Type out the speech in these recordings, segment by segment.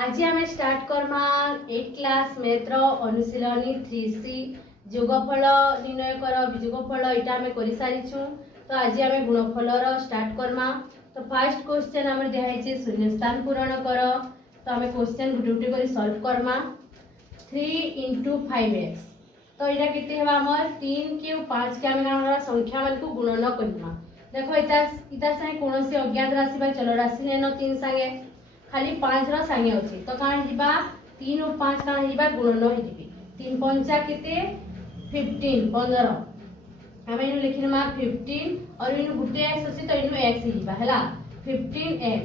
आज आम start Karma 8 class मैथ्र अनुशीलनी 3C जोगफल निर्णय कर जोगफल यहाँ आम कर सारीचु। तो आज आम गुणफलर स्टार्ट करमा। तो फास्ट क्वेश्चन आम दिखाई शून्यस्थान पूरण कर। तो आम क्वेश्चन गुटे गुटे कर सॉल्व करमा। 3 × 5x तो यहाँ के आमर 3 क्यूब 5 के आम संख्या मान को गुणन करना। देखो इतार संगे कौन अज्ञात राशि बा चल राशि नेन 3 संगे खाली 5 रो संगे अछि। तो काण हिबा 3 और 5 काण हिबा गुणन हो जिबी। 3 पंचा केते 15 15 हम इनु लिखिनमा 15 और इनु गुटे x अछि तो इनु x हिबा हला 15x।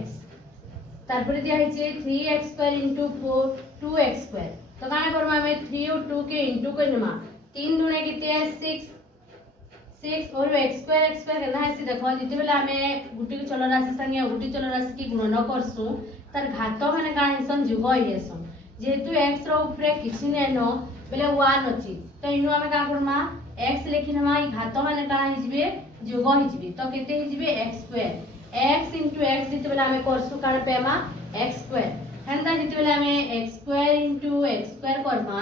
तारपरे दिया हिचे 3x² * 4 2x²। तो काण करमा हमें 3 और 2 के इंटू करनमा 3 दुने केते 6 6 और x² केना है देखो जिते बेला हमें गुटी चल राशि संगे गुटी चल राशि की गुणन करसु तार घात माने का हिसन जुग होइएसु। जेहेतु x रो ऊपर किछि नै न बेले 1 अछि तो इनु हमें का करमा x लिखिनमा ई घात माने का हिजबे जुग हिजबे। तो केते हिजबे x² x * x जिते बेला हमें करसु काण पेमा x² हेंदा जिते बेला हमें x² * x² करमा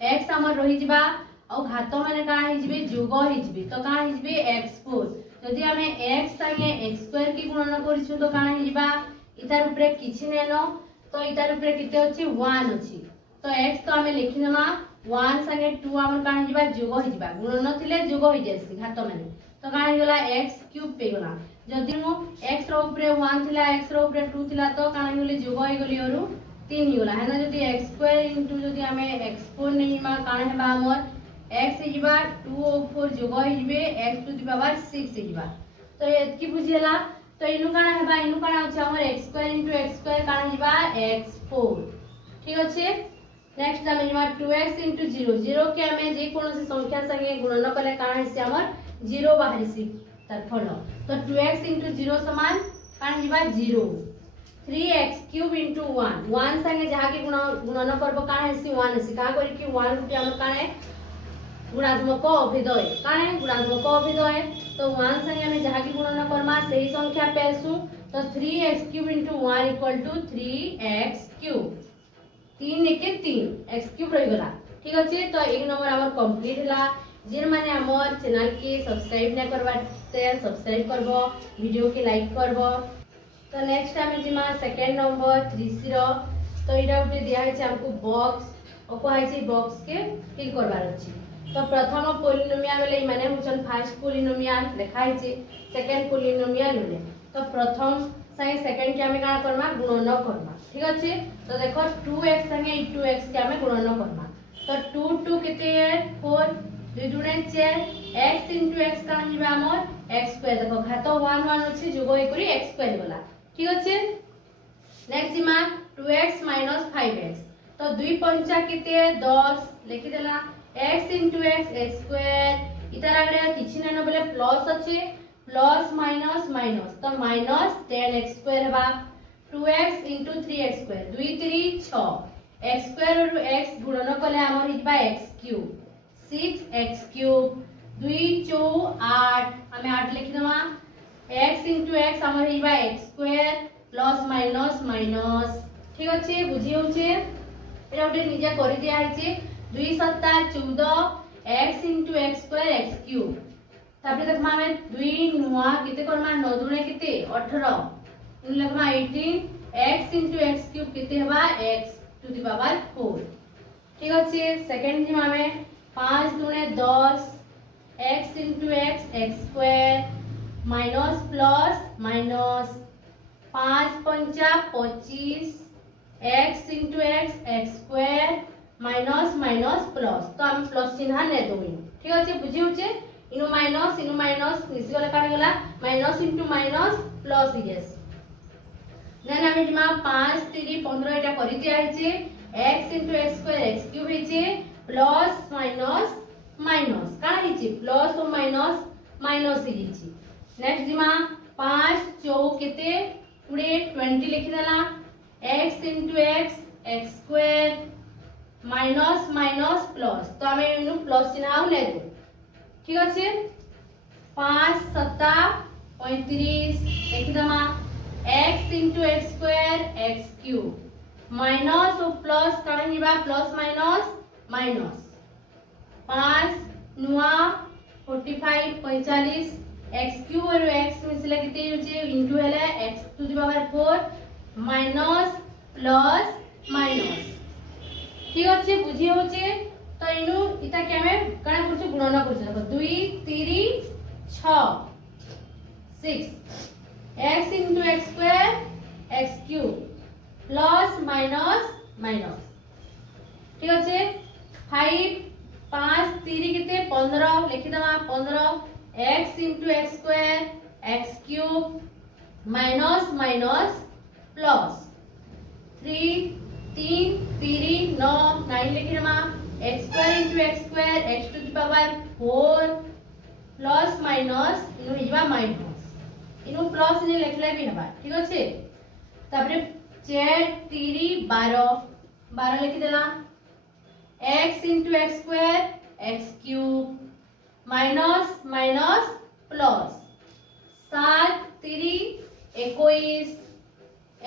x हमर रहि जिबा और घात माने का हिजबे जुग हिजबे। तो का हिजबे x4 जदि हमें x संगे x² की गुणन करिछु तो का हिजबा इतार ऊपर किछि नै न तो इतार ऊपर केते अछि 1 अछि। तो x तो हमें लिखिनमा 1 संगे 2 हमर का हिजबा जुग हिजबा गुणन थिले जुग हि जेसी घात माने। तो का हिगला x³ पे गला जदि मो x रो ऊपर 1 थिला x रो ऊपर 2 थिला तो का हिगले जुग हि गली और 3 हि गला हेना। जदि x² * जदि हमें x4 नहिमा का हेबा हमर x हिजबा 2 और 4 जुग हिजबे x⁻6 हिजबा। तो एतकी बुझियला। तो इनु काना हेबा इनु काना अछि हमर x² * x² काना हिजबा x4 ठीक अछि। नेक्स्ट हम हिजबा 2x * 0 0 के हमें जे कोनोसी संख्या संगे गुणन कले काना हिसे हमर 0 बाहरिसी तार फल। तो 2x * 0 समान काना हिजबा 0। 3x³ * 1 1 संगे जहा के गुणन करबो काना हिसी 1 हिसी का करि कि 1 गुटे हमर काना गुणात्मक अभेदय काने गुणात्मक अभेदय। तो 1 संगे हमें जहा की गुणन करमा सही संख्या पेसु। तो 3x³ * 1 = 3x³ 3 एके 3 x³ रहि गला ठीक अछि। तो 1 नंबर हमर कंप्लीट हला। जे माने हमर चैनल के सब्सक्राइब न करबा ते सब्सक्राइब करबो वीडियो के लाइक करबो। तो नेक्स्ट हमें जिमा सेकंड नंबर 3C रो। तो इडा उठे दिया है हमको बॉक्स और कोहाई छै बॉक्स के फिल करबार अछि। तो प्रथम पोलिनोमियल बेले माने होचन फर्स्ट पोलिनोमियल देखाइ छै सेकंड पोलिनोमियल होले। तो प्रथम संगे सेकंड के हमें का करना गुणन करना ठीक अछि। तो देखो 2x संगे 2x के हमें गुणन करना। तो 2 2 केते 4 2 दुने 4 x * x का हिबा हमर x² देखो घात 1 1 अछि जोग होई करी x² गला ठीक अछि। नेक्स्ट जिमा 2x - 5x तो 2 पंचा केते 10 लिखि देला x * x x² इतार आगे किछि नै न बोले प्लस अछि प्लस माइनस माइनस तो -10x² हेबा 2x * 3x² 2 3 6 x² और x गुणन कले हमर हिबा x³ 6x³ 2 4 8 हमें 8 लिखि दमा x * x हमर Hiba x² plus minus minus ठीक अछि बुझी होचे। एटा उठे निजे करि दिया हिचे 2 7 14 x * x² x³ तापर देखमा हमें 2 नुआ केते करमा 9 दुने केते 18 इन लगमा 18 x * x³ केते हेबा x⁴ ठीक अछि। सेकंड जिमा हमें 5 दुने 10 x * x x² minus plus minus 5 पंचा 25 x * x x² minus minus plus तो हम प्लस चिन्ह ने दोई ठीक अछि बुझी होचे। इनु माइनस निसी गला काहे गला माइनस * माइनस प्लस यस। देन हम जिमा 5 3 15 एटा करि दिया हिचे x * x² x³ हिचे प्लस माइनस माइनस का हिचे प्लस और माइनस माइनस हिची। नेक्स्ट जिमा 5 4 केते 20 लिखि देला x * x x² minus minus plus तो हमें इनु प्लस चिन्ह ले दो ठीक अछि। 5 7 35 लिखि दमा x * x² x³ माइनस और प्लस काण हिबा प्लस माइनस माइनस 5 नुआ 45 45 x क्यूब और x मिसले किते होचे इनटू हेले x to the power 4 minus plus minus ठीक अछि बुझी होचे तो इनु इता के हमें काण करछु गुणन करछु देखो 2 3 6 6 x into x square x cube plus minus minus ठीक अच्छे 5 5 3 कितने 15 लिखी दमा 15 x into x square x cube minus minus plus 3 3 3 9 9 लिखी दमा x square into x square x to the power 4 plus minus इनु हिजबा माइनस इनु प्लस ने लिखले भी हबा ठीक अछि तापरे 4 3 12 12 लिखि देला x into x square x cube minus minus plus 7 3 21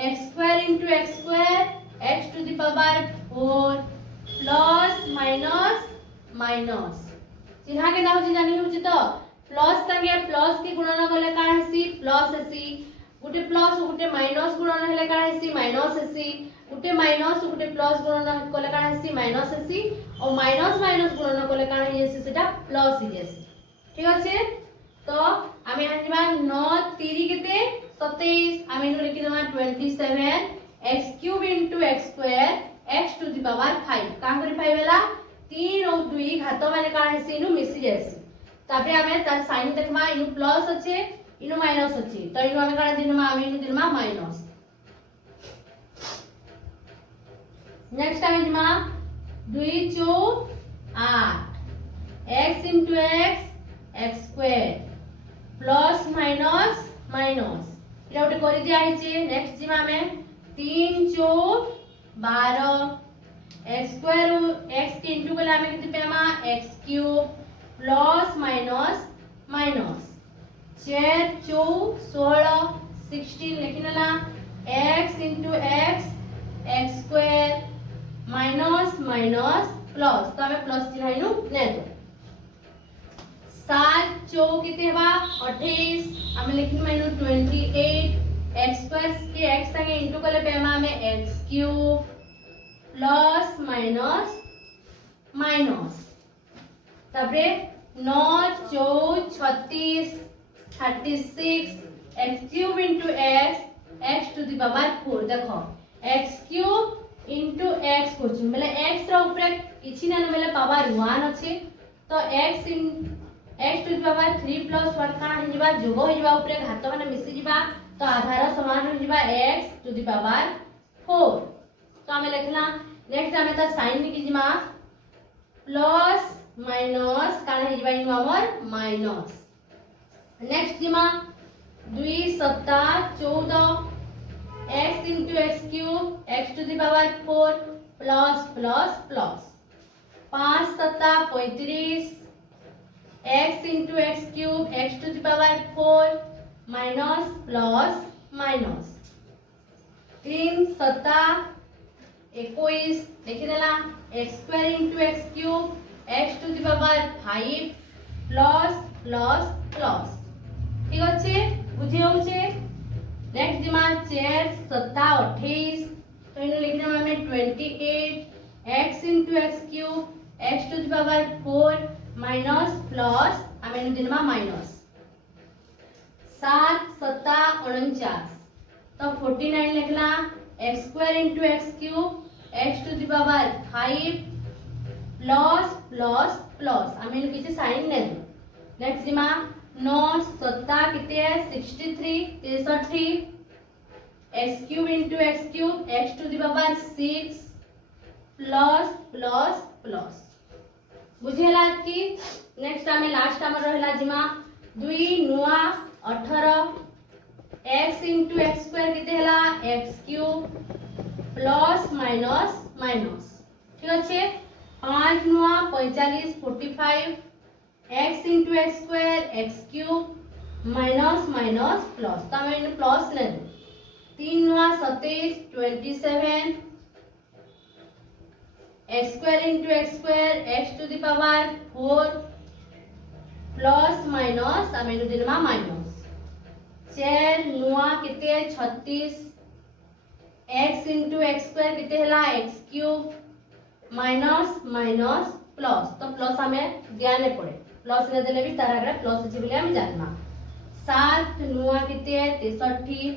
x square into x square x to the power 4 plus minus minus चिन्हा के दाउ जानि होछि तो प्लस संगे प्लस के गुणन कले काण हेसी प्लस हेसी गुटे प्लस गुटे माइनस गुणन हेले काण हेसी माइनस हेसी गुटे माइनस गुटे प्लस गुणन कले काण हेसी माइनस हेसी और माइनस माइनस गुणन कले काण हेसी सेटा प्लस हेसी ठीक अछि तो आमे आनिबा 9 3 केते 27 आमे नु लिखि दमा 27 x cube into x square x to the power 5 का करी 5 वेला 3 और 2 घात माने काण हेसी इनु मिसी जेसी तापरे हमें तार साइन देखमा इनु प्लस अछि इनु माइनस अछि तो इनु हमें काण दिनमा आमे इनु दिनमा माइनस नेक्स्ट हमें दिनमा 2 4 8 x into x x square plus minus minus इरा उठे करि दिया हिचे नेक्स्ट दिमा हमें 3 4 12 x square x के इनटू कले हमें कितने Pema x cube plus minus minus 4 4 16 16 लिखिनला x into x x square minus minus plus तो हमें प्लस चिन्ह इनु ने दो 7 4 किते बा 28 हमें लिखिन माइनस 28 x square के x संगे इनटू कले पेमा हमें x cube plus minus minus तापरे 9 4 36 36 x cube into x x to the power 4 देखो x क्यूब into x कोछ मतलब x रो ऊपर किछि ना मतलब पावर 1 अछि तो x in x to the power 3 plus 1 का हिजबा जोग हिजबा ऊपर घात माने मिसि जिबा तो आधार समान हिजबा x to the power 4 तो हमें लिखला नेक्स्ट हमें त साइन लिखि जिमा प्लस माइनस कान हिजबा इनु हमर माइनस नेक्स्ट जिमा 2 7 14 x into x cube x to the power 4 plus plus plus 5 7 35 x into x cube x to the power 4 minus plus minus 3 7 21 लिखि देला x square into x cube x to the power 5 plus plus plus ठीक अछि बुझी होउछे next दिमा 4 7 28 तो इनु लिखि देमा हमें 28 x into x cube x to the power 4 minus plus हमें इनु दिनमा माइनस 7 7 49 तो 49 लिखला x square into x cube x to the power 5 plus plus plus आमे नु किछि साइन ने नेक्स्ट दिमा 9 7 किते 63 63 x cube into x cube x to the power 6 plus plus plus बुझेला कि नेक्स्ट आमे लास्ट हमर रहला जिमा 2 नुआ 18 x into x स्क्वायर किते हला x cube plus minus minus ठीक अछि 5 नुआ 45 45 x into x square x cube minus minus plus तो हमें प्लस ले 3 नुआ 27 27 x square into x square x to the power 4 plus minus आम दिनमा माइनस 4 नुआ केते 36 x into x square केते हला x cube minus minus plus तो प्लस हमें ज्ञाने पड़े प्लस रे देले भी तार आगे प्लस अछि बोले हम जानना 7 नुआ केते 63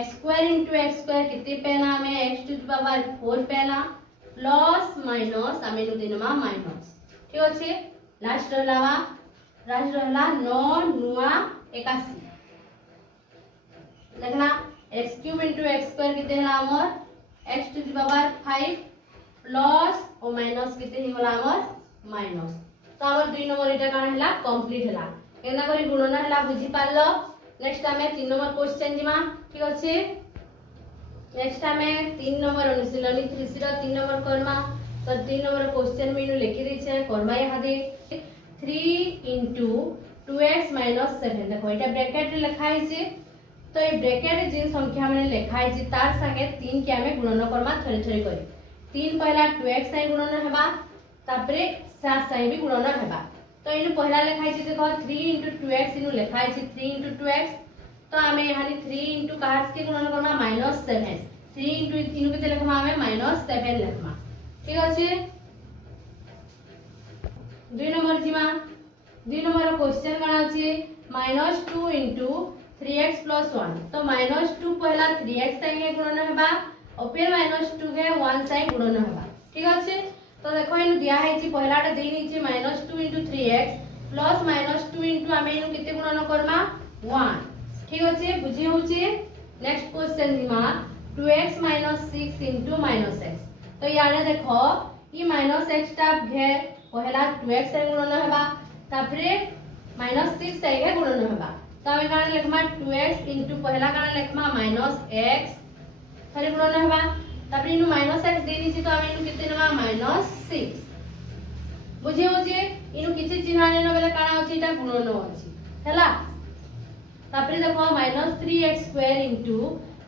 x square into x square केते पेना हमें x to the power 4 पेना प्लस माइनस आम दिनमा माइनस ठीक अछि लास्ट रहला 9 नुआ 81 देखना x cube into x square केते हला हमर x to the power 5 plus और माइनस केते ही होला हमर माइनस तो हमर 2 नंबर इटा कान हला कंप्लीट हला केना करी गुणन हला बुझी पारलो नेक्स्ट हमें 3 नंबर क्वेश्चन जिमा ठीक अछि नेक्स्ट हमें 3 नंबर अनुशीलनी 3 रो 3 नंबर कर्मा तो 3 नंबर क्वेश्चन में इनु लिखि दै छै कर्मा यहा दे 3 into 2x minus 7 देखो एटा ब्रैकेट रे लिखा है छै तो ए ब्रैकेट रे जिन संख्या माने लिखा है छै तार संगे 3 के हमें गुणन कर्मा थरे थरे करी 3 पहला 2x से गुणन हेबा तापरे 7 से भी गुणन हेबा तो इनु पहला लिखा है छै देखो 3 into 2x इनु लिखा है छै 3 into 2x तो हमें यहां 3 into काट के गुणन कर्मा -7 3 into इनु केते लिखमा हमें -7 लिखमा ठीक अछि 2 नंबर जिमा 2 नंबर क्वेश्चन कना अछि -2 into 3x plus 1 तो -2 पहला 3x संगे गुणन हेबा और फिर -2 के 1 से गुणन हेबा ठीक अछि तो देखो इनु दिया है छी पहलाटा देई नि छी -2 into 3x plus -2 into हमें इनु केते गुणन करमा 1 ठीक अछि बुझी होछि नेक्स्ट क्वेश्चन दिमा 2x - 6 into -x तो यारे देखो ई -x टा घे पहला 2x से गुणन हेबा तापरे -6 से गुणन हेबा तो हमें कान लिखमा 2x into पहला कान लिखमा -x थरे गुणन हेबा तापरे इनु -x देनी छी तो हमें इनु केते नेबा -6 बुझी होजे इनु किछि चिन्ह नेनो बेले काना होछि एटा गुणन होछि हैला तापरे देखो -3x² into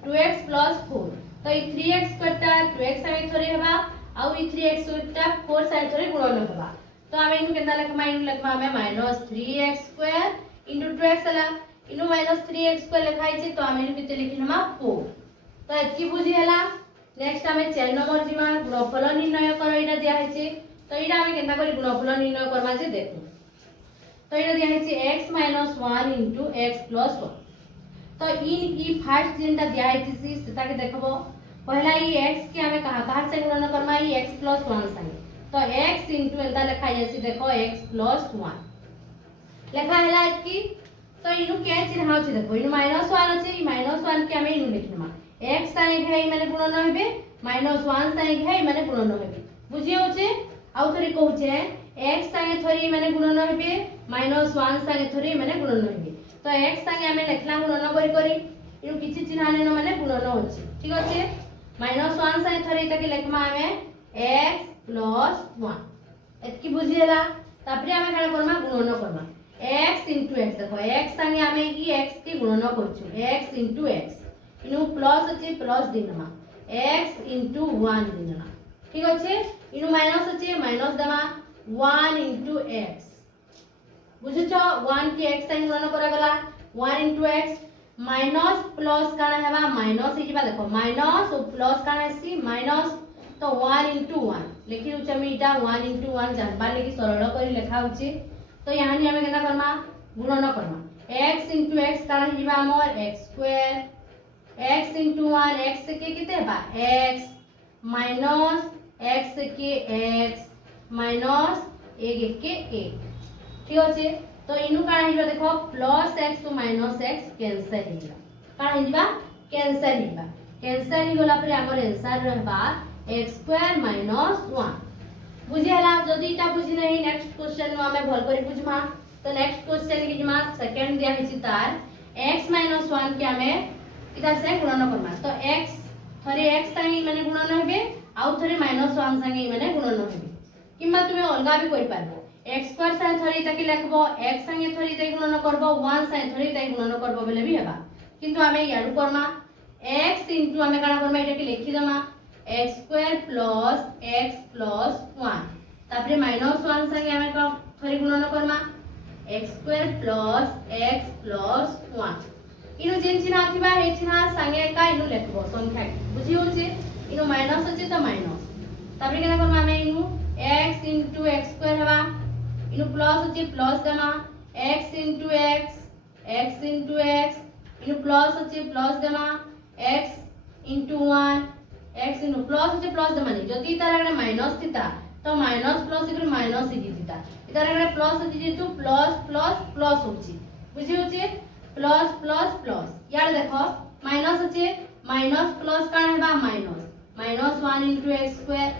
2x plus 4 तो ई 3x² टा 2x से थरे हेबा आउ ई 3x² टा 4 से थरे गुणन हेबा तो हमें इनु केता लिखमा इनु लिखमा हमें -3x² into 2x हला इनु -3x² लिखाइ छै तो हमें इनु केते लिखिनमा 4 तो एतकी बुझी हला नेक्स्ट हमें 4 नंबर जिमा गुणनफल निर्णय करो इटा दिया है छै तो इटा हमें केता करी गुणनफल निर्णय करबा जे देखो तो इटा दिया है छै x - 1 into x plus 1 तो ई फर्स्ट जिनटा दिया है छै सेटा के देखबो पहला ई x के हमें कहां से गुणन करबा ई x plus 1 संगे तो x into एंता लिखा जायसी देखो x plus 1 लिखा हैला की तो इनु के चिन्ह अछि देखो इनु -1 अछि ई -1 के हमें इनु लिखनमा x संगे है माने गुणन हेबे -1 संगे है माने गुणन हेबे बुझी होचे आउ थरी कहू छै x संगे थरी माने गुणन हेबे -1 संगे थरी माने गुणन हेबे तो x संगे हमें लिखला गुणन करी इनु किछि चिन्ह नेनो माने गुणन होछि ठीक अछि -1 संगे थरी तक लिखमा हमें x plus 1 एतकी बुझिएला तापरे हमें काना करमा गुणन करमा x into x देखो x संगे हमें ई x के गुणन करछु x into x इनु प्लस अछि प्लस दिनमा x into 1 दिनमा ठीक अछि इनु माइनस अछि माइनस देमा 1 into x बुझिछो 1 के x संगे गुणन करा गला 1 into x माइनस प्लस काना हेबा माइनस हे जिबा देखो माइनस और प्लस काना हेसी माइनस तो 1 into 1 लिखि उच हम इटा 1 into 1 जानबा लेकि सरल करी लिखा उची तो यहां नि हमें केना करमा गुणन करमा x into x काना हे जिबा हमर x² x into 1 x के केते बा x minus x के x minus 1 के 1 ठीक अछि तो इनु काना हिबा देखो प्लस x तो माइनस x कैंसिल हिबा काना हिबा कैंसिल हि होला पर हमर आंसर रहबा x² - 1 बुझी हला जदी इटा बुझी नहीं नेक्स्ट क्वेश्चन में हमें भल करी बुझमा तो नेक्स्ट क्वेश्चन के जमा सेकंड दिया हिची तार x - 1 के हमें इटा से गुणन करबा तो x थरे x संगे माने गुणन हेबे आउ थरे -1 संगे माने गुणन हेबे किमा तुमे अलगा भी करि पारबो x² संगे थरे इटा के लिखबो x संगे थरे इटा गुणन करबो 1 संगे थरे इटा गुणन करबो बेले भी हेबा किंतु हमें यारु करमा x into हमें काना करमा इटा के लिखि दमा x square plus x plus 1 तापरे माइनस 1 संगे हमें का थरी गुणन Karma x square plus x plus 1 इनो जेन चिन्ह आथिबा हे चिन्ह संगे का इनो लेखबो संख्या बुझी होचे इनो माइनस होचे त माइनस तापरे केना करमा हमें इनो x * x स्क्वायर हवा इनो प्लस होचे प्लस देमा x * x x * x इनो प्लस होचे प्लस देमा x * 1 x इन प्लस होचे प्लस दमानी जति तारा माइनस थिता तो माइनस प्लस इकरे माइनस ही थिता इतारा प्लस होची जेतु प्लस प्लस प्लस होची बुझी होचे प्लस प्लस प्लस यार देखो माइनस होचे माइनस प्लस काण हेबा माइनस माइनस 1 * x स्क्वायर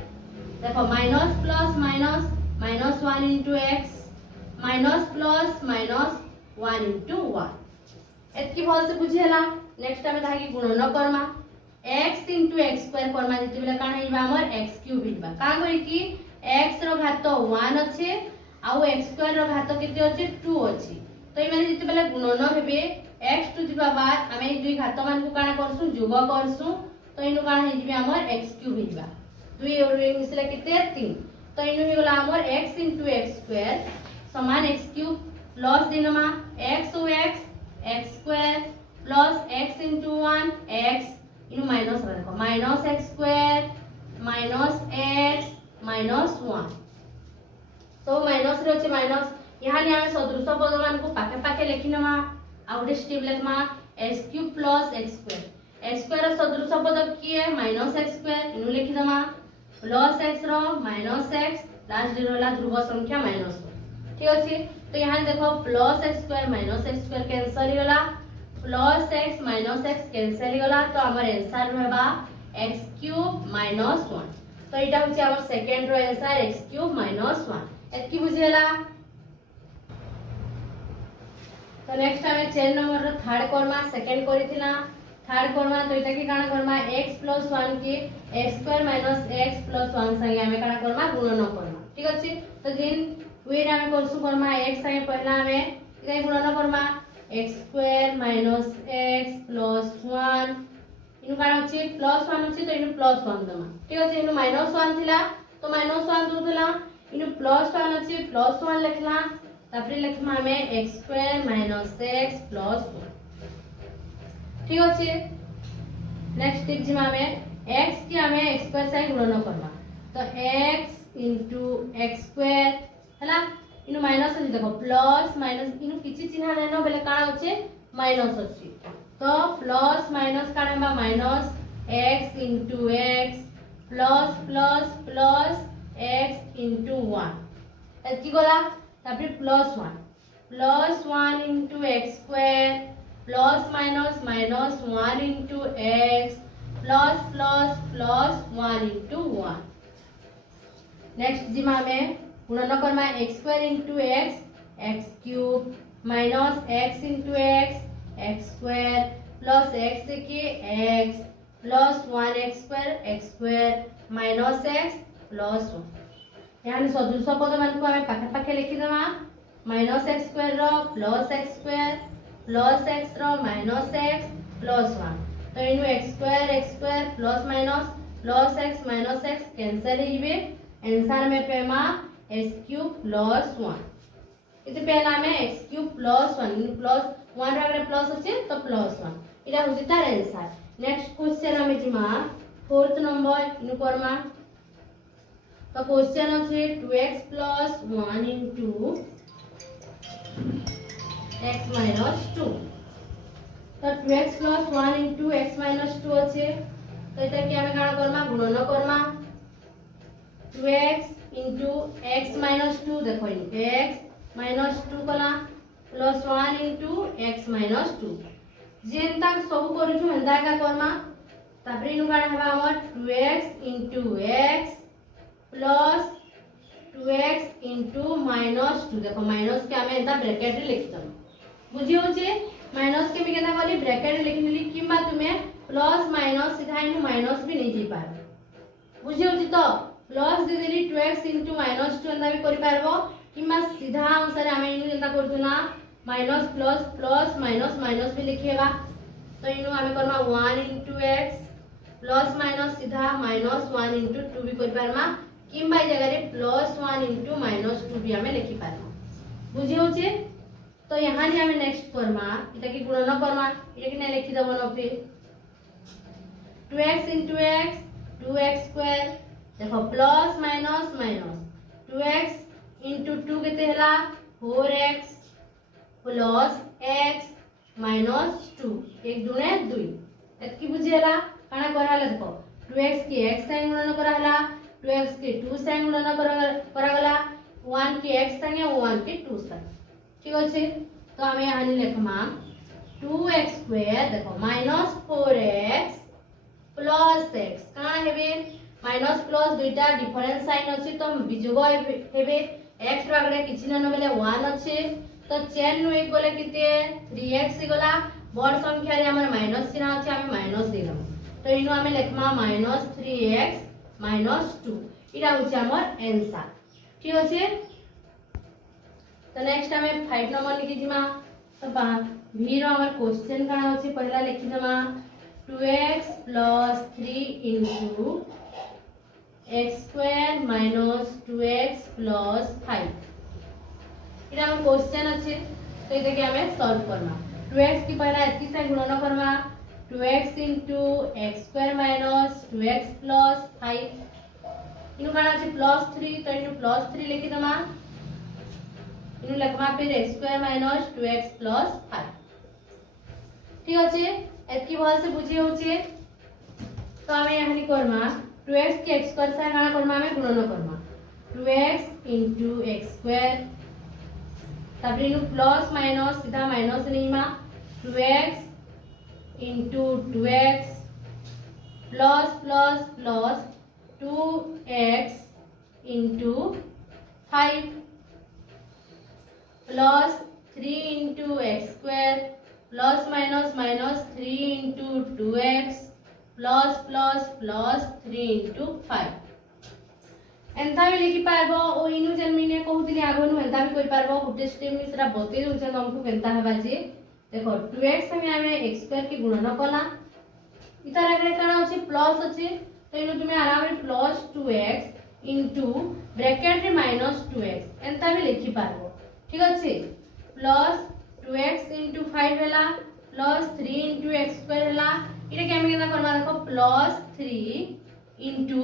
देखो minus plus minus minus 1 * x minus plus minus 1 * 1 एतकी भल से बुझी हला नेक्स्ट टाइम ताकि गुणन Karma x * x square Karma जेते बेला काण हिबा हमर x³ हिबा का होई कि x रो घात 1 अछि आउ x स्क्वायर रो घात केते अछि 2 अछि तो ई माने जेते बेला गुणन हेबे x टू द पावर हमें दुई घात मान को काण करसु जोग करसु तो इनु काण हि जिबे हमर x³ हिबा 2 और मिसले केते 3 तो इनु हि गला हमर x * x स्क्वायर समान x³ प्लस दिनमा x ओ x square plus x * 1 x इनु माइनस रखो minus x square minus x minus 1 तो माइनस रे अछि माइनस यहाँ ने हमें सदृश पद मान को पाके पाके लिखिनमा आउटे स्टेप लेखमा x³ plus x square x square सदृश पद की है माइनस x स्क्वायर इनु लिखि दमा प्लस x रो माइनस x लास्ट रहला ध्रुव संख्या माइनस ठीक अछि तो यहाँ देखो plus x square minus x square cancel होला plus x minus x cancel गला तो हमर आंसर रहबा x³ माइनस 1 तो एटा होची हमर सेकंड रो आंसर x³ माइनस 1 एतकी बुझियला तो नेक्स्ट हमें चेन नंबर रो थर्ड करमा सेकंड करिथिला थर्ड करमा तो एटा की काना करमा x + 1 के x² माइनस x + 1 संगे हमें काना करमा गुणन करमा ठीक अछि तो जिन वे हमें करसु करमा x संगे पहला हमें इते गुणन Karma x² minus x plus 1 इनु काण अछि प्लस 1 अछि तो इनु प्लस 1 दमा ठीक अछि इनु माइनस 1 थिला तो माइनस 1 दुथला इनु प्लस 1 अछि प्लस 1 लिखला तापरे लिखमा हमें x² माइनस x प्लस 1 ठीक अछि नेक्स्ट टिप जिमा हमें x की हमें x² से गुणन करबा तो x * x² हला इनु माइनस अछि देखो प्लस माइनस इनु किछि चिन्ह लेनो बेले काण होचे माइनस अछि तो प्लस माइनस काण बा minus x * x plus plus plus x * 1 एतकी गला तापरे plus 1 * x² plus minus minus 1 * x plus plus plus 1 * 1 next जिमा में गुणन Karma x² * x x³ minus x * x x² plus x के x plus 1x² x² minus x plus 1 यहाँ सदृश पद मान को हमें पाखे पाखे लिखि दमा माइनस x² रो प्लस x² प्लस x रो माइनस x प्लस 1 तो इनु x² plus minus plus x minus x cancel हिबे आंसर में पेमा x³ प्लस 1 इते पहला में x³ प्लस 1 प्लस 1 रे प्लस अछि तो प्लस 1 इरा होची तार आंसर नेक्स्ट क्वेश्चन हमें जिमा फोर्थ नंबर इनु करमा तो क्वेश्चन अछि 2x plus 1 into x minus 2 तो 2x plus 1 into x minus 2 अछि तो एटा कि हमें काना करमा गुणन Karma 2x into x minus 2 देखो x minus 2 कला plus 1 into x minus 2 जेंता सब करू छु हेंदा का करमा तापरे नु काना हबा हमर 2x into x plus 2x into minus 2 देखो माइनस के हमें एंता ब्रैकेट रे लिख दम बुझियो जे माइनस के मी केना कहली ब्रैकेट रे लिखनिली किबा तुमे प्लस माइनस सीधा इनु माइनस भी नहीं जी पार बुझियो जे तो प्लस दे देली 2x into minus 2 एंता भी करि पारबो किबा सीधा अनुसार हमें इनु एंता करथुना minus plus plus minus minus भी लिखेबा तो इनु हमें करमा 1 into x प्लस माइनस सीधा -1 इंटू 2 भी कर पारमा किंबा जगह रे +1 इंटू -2 भी हमें लिखि पारमा बुझी होचे। तो यहाँ ने हमें नेक्स्ट करमा इटा की गुणन करमा इटा की ने लिखि दबो न पे 2x into x 2x square देखो plus minus minus 2x into 2 केते हला 4x प्लस x माइनस 2 1 दुने 2 एतकी बुझी हला काना करा हला देखो 2x की x संगे गुणन करा हला 2x के 2 संगे गुणन करा गला 1 की x संगे 1 के 2 संगे ठीक अछि। तो हमें यहाँ लिखमा 2x स्क्वायर देखो -4x प्लस x काना हेबे माइनस प्लस दुईटा डिफरेंस साइन अछि तो विजोग हेबे x रागडे किछि न बेले 1 अछि तो चेन नु एक गले किते 3x गला बड़ संख्या रे हमर माइनस चिन्ह अछि हमें माइनस देलम तो इनु हमें लिखमा -3x - 2 इटा होछि हमर आंसर ठीक अछि। तो नेक्स्ट हमें 5 नंबर लिखि दिमा तो भी रो हमर क्वेश्चन काना होछि पहला लिखि दमा 2x + 3 into x square minus 2x plus 5 इटा हम क्वेश्चन अछि तो इटा के हमें सॉल्व करना 2x की पहला एति से गुणन करना 2x into x square minus 2x plus 5 इनु काना अछि +3 तो इनु +3 लिखि दमा इनु लिखमा फिर x square minus 2x plus 5 ठीक अछि एतकी भल से बुझी होछि तो हमें यहानी करमा 2x के x स्क्वायर से काना करमा हमें गुणन Karma 2x into x square तब इनु प्लस माइनस सीधा माइनस नीमा 2x into 2x plus plus plus 2x into 5 plus 3 into x square plus minus minus 3 into 2x plus plus plus 3 into 5 एंता भी लिखि पारबो ओ इनु जन्मिने कहउतिनी आगनु एंता भी करि पारबो गुटे स्टेप में सेरा बते दउछन हमकु केनता हेबा जे देखो 2x संगे हमें x स्क्वायर के गुणन कला इतार आगे काना होछि प्लस अछि तो इनु तुमे आराम रे प्लस 2x इनटू ब्रैकेट रे माइनस 2x एंता भी लिखि पारबो ठीक अछि प्लस 2x इनटू 5 हैला प्लस 3 इनटू x स्क्वायर हैला इटा के हम केना करबा देखो प्लस 3 इनटू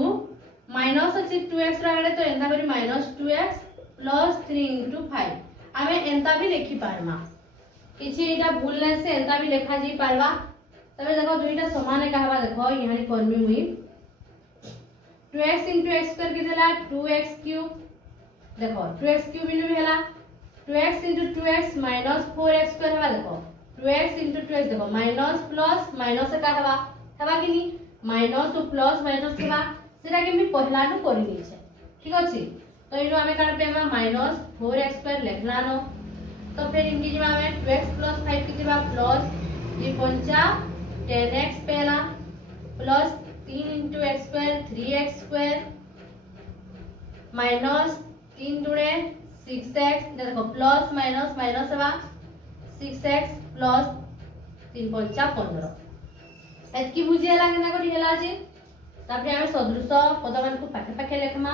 माइनस अछि 2x रागले तो एंता करी -2x प्लस 3 into 5 आमे एंता भी लिखि पारमा किछि एटा भूल नै से एंता भी लिखा जी पारबा तबे देखो दुईटा समान कहबा देखो यहां रे करमी हुई 2x into x स्क्वायर के देला 2x क्यूब देखो 2x क्यूब इनु भी हैला 2x into 2x minus 4x square हैबा देखो 2x into 2x देखो माइनस प्लस माइनस से का हैबा कि नी माइनस और प्लस माइनस हैबा सेटा के मी पहला नु करि नी छै ठीक अछि तो इनो हमें कान पे माइनस 4x स्क्वायर लिखना नो तो फिर इनकी जमा में 2x plus 5 की जगह प्लस 3 पंचा 10x पहला plus 3 into x square 3x square minus 3 दुणे 6x देखो प्लस माइनस माइनस हवा 6x प्लस 3 पंचा 15 एतकी बुझियला केना करि हैला जे तापरे हमें सदृश पदमान को पाखे पाखे लिखमा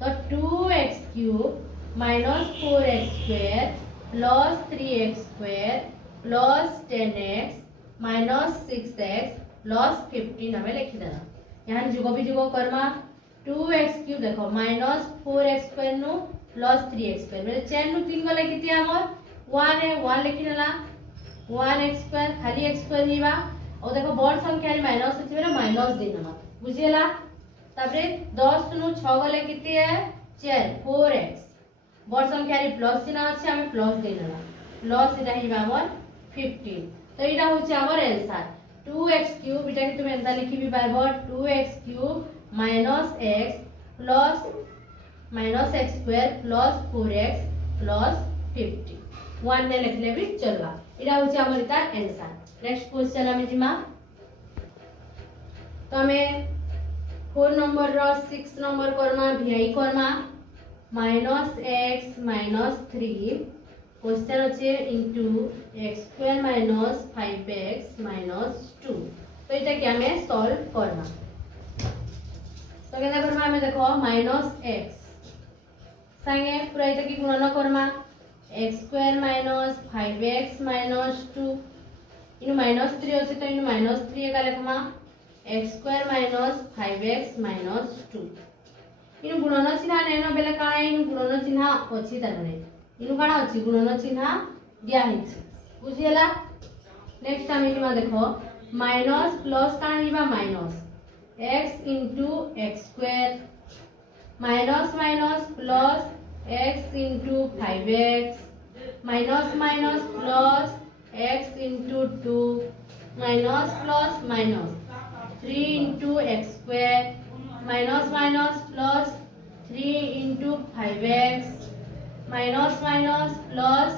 तो 2x cube minus 4x square plus 3x square plus 10x minus 6x plus 15 हमें लिखि देना यहाँ जुगो भी जुगो करमा 2x क्यूब देखो माइनस 4x स्क्वायर नु प्लस 3x स्क्वायर मेरे चेन नु 3 गले किति हमर 1 है 1 लिखि देला 1x स्क्वायर खाली x स्क्वायर हिबा और देखो बड़ संख्या रे माइनस अछि मेरा माइनस देना बुझियला तापरे 10 नु 6 गले किति है 4 4x बड़ संख्या रे प्लस चिन्ह अछि हम प्लस देना प्लस इटा हिबा हमर 15 तो इटा होछि हमर आंसर 2x क्यूब इटा कि तुम एंता लिखि भी पारबो 2x cube minus x plus minus x square plus 4x plus 50 1 ने लिखले भी चलबा इटा होछि हमर इटा आंसर। नेक्स्ट क्वेश्चन हम जिमा तो हमें 4 नंबर रो 6 number Karma vi Karma -x - 3 question अछि इनटू x स्क्वायर - 5x - 2 तो इटा के हमें सॉल्व करना तो केना करमा हमें देखो -x संगे पूरा इटा की गुणन करमा x² - 5x - 2 इनु -3 अछि तो इनु -3 का लिखमा x² - 5x - 2 इनु गुणन चिन्ह नेनो बेले काना इनु गुणन चिन्ह अछि तार माने इनु काना अछि गुणन चिन्ह दिया हिछि बुझियला नेक्स्ट हम इमा देखो माइनस प्लस काना Hiba minus x into x square minus minus plus x into 5x minus minus plus x into 2 minus plus minus 3 into x square minus minus plus 3 into 5x minus minus plus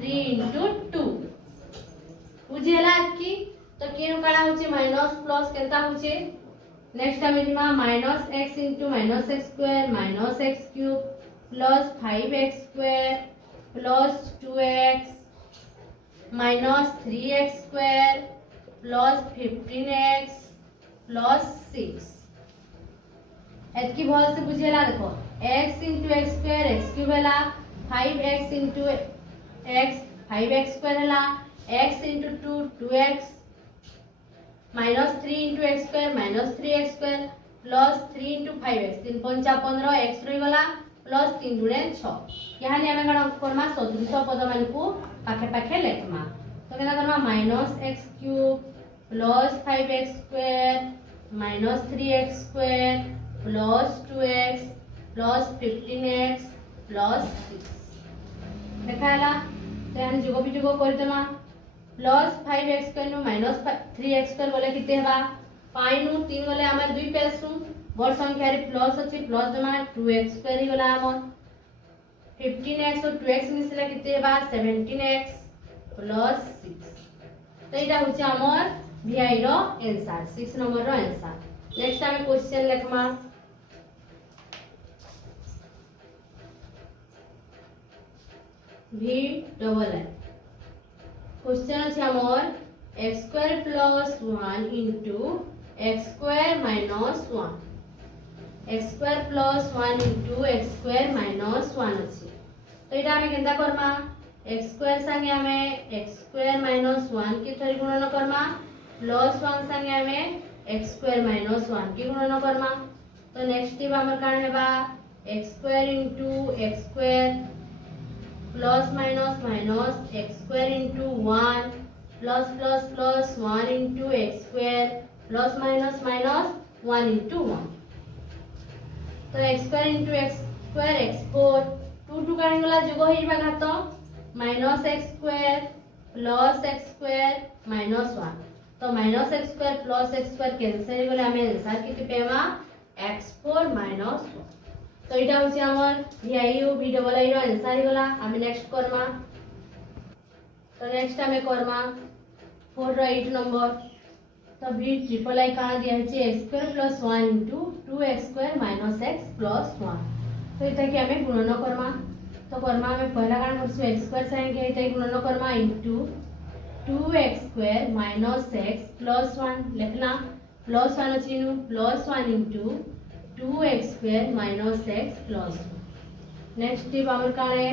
3 into 2 बुझियला कि तो केनु काना होचे minus plus केनता होचे next time इमा -x into -x square -x cube plus 5x square plus 2x minus 3x square plus 15x plus 6 एतकी बहुत से बुझेला देखो x into x square x cube हला 5x into x 5x square हला x into 2 2x -3 into x square -3x square plus 3 into 5x 3 पंचा 15 x रही गला plus 3 दुणे 6 यहां ने हमें गण करमा सदृश पद मान को पाखे पाखे लेखमा तो केना Karma -x³ plus 5x square -3x square plus 2x plus 15x plus 6 देखाला तो हम जोग भी जोग कर देमा प्लस 5x स्क्वायर नु माइनस 3x स्क्वायर बोले किते हेबा 5 नु 3 बोले हमर 2 पेसु बड़ संख्या रे प्लस अछि प्लस दमा 2x स्क्वायर ही गला हमर 15x और 2x मिसले किते हेबा 17x प्लस 6 तो इटा होचे हमर VI रो आंसर 6 नंबर रो आंसर नेक्स्ट हम क्वेश्चन लेखमा VII क्वेश्चन अछि हमर x² + 1 into x² - 1 x² + 1 into x² - 1 अछि तो इटा हमें केनता करमा x² संगे हमें x² - 1 की थरी गुणन करमा +1 संगे हमें x² - 1 की गुणन करमा तो नेक्स्ट टिप हमर कान हेबा x² into x² plus minus minus x square into 1 plus plus plus 1 into x square plus minus minus 1 into 1 तो x square into x square x4 2 2 कान गला जोग होइबा घात minus x square plus x square minus 1 तो minus x square plus x square cancel गले हमें answer किते Pema x4 minus 1 तो इटा होची हमर VIU VII रो आंसर ही गला हम नेक्स्ट करमा तो नेक्स्ट हमें करमा 4 रो 8 नंबर तो VIII का दिया है x² + 1 into 2x² - x + 1 तो इटा के हमें गुणन करमा तो करमा हमें पहला कान करसु x² संगे इटा गुणन करमा into 2x² - x + 1 लिखना +1 अछि नु +1 into 2x² - x plus 1 next tip हमर काने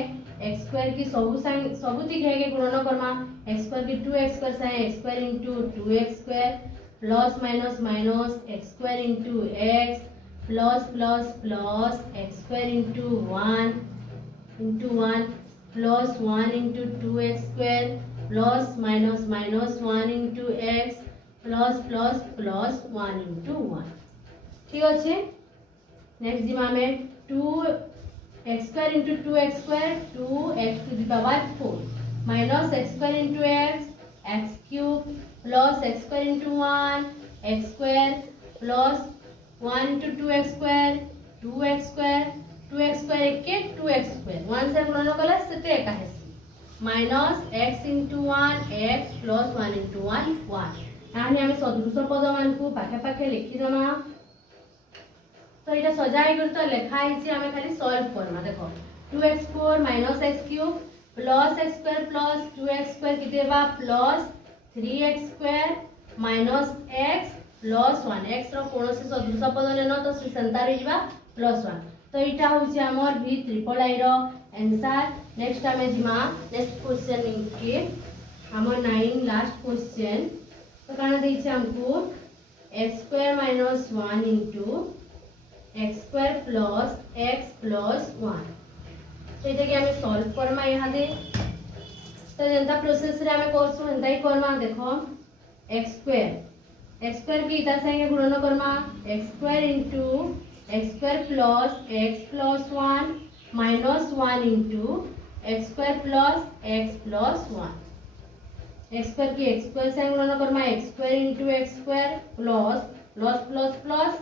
x² की सबु दिखे के गुणन करमा x² की 2x² से x² into 2x² plus minus minus x² into x plus plus plus x² into 1 plus 1 into 2x² plus minus minus 1 into x plus plus plus 1 into 1 ठीक अछि नेक्स्ट जिमा में 2x² into 2x² 2x to the power 4 minus x² into x cube plus x² into 1 x² plus 1 into 2x² 2x² के 2x² 1 से गुणन कले सेते एका हेसी minus x into 1 x plus 1 into 1 1 यानी हमें सदृश पद मान को पाखे पाखे लिखि दमा तो इटा सजाई कर तो लिखा है हमें खाली सॉल्व करना देखो 2x4 - x³ plus x² plus 2x² किते बा plus 3x² minus x plus 1 x रो कोनोसी सदृश पद लेनो तो से सेंता रे जिबा प्लस 1 तो इटा होची हमर v triple I row answer next हमें जिमा नेक्स्ट क्वेश्चन के हमर 9 लास्ट क्वेश्चन तो काना देछि हमको x square minus 1 into x square plus x plus 1 तो इटा के हमें सॉल्व करमा यहां दे तो जेंता प्रोसेस रे हमें कोर्स हेंता ही करमा देखो x स्क्वायर की इता संगे गुणन Karma x square into x square plus x plus 1 minus 1 into x square plus x plus 1 x square की x स्क्वायर संगे गुणन Karma x square into x square plus plus plus plus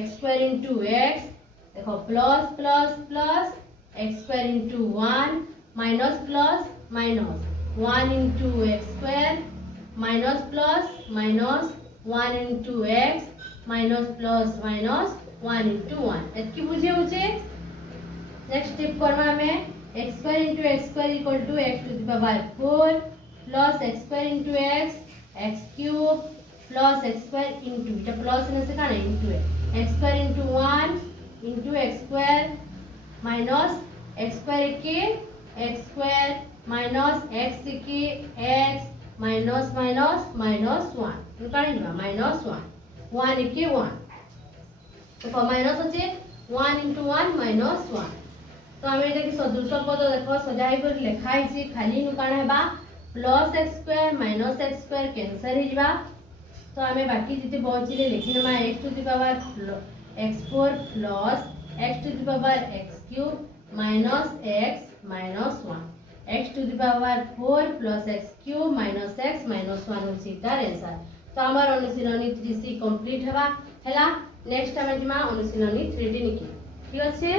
x square into x देखो plus plus plus x square into 1 minus plus minus 1 into x square minus plus minus 1 into x minus plus minus 1 into 1 एतकी बुझे होचे next step करमा हमें x square into x square equal to x to the power 4 plus x square into x cube plus x square into এটা plus ने से काने into x square into 1 into x square minus x square के x square minus x के x minus minus minus 1 निकाली ना minus 1 1 के 1 तो माइनस होचे 1 into 1 माइनस 1 तो हमें एटा कि सदृश पद देखो सजाई कर लिखाई छी खाली नु काना हेबा plus x square minus x square cancel हो जिबा तो हमें बाकी जति बचिले लिखि नमा x to the power x4 plus x to the power x3 minus x minus 1 x to the power 4 plus x3 minus x minus 1 होची तार आंसर तो हमर अनुशीलनी 3C कंप्लीट हेबा हैला नेक्स्ट हमें जिमा अनुशीलनी 3D निकी ठीक अछि।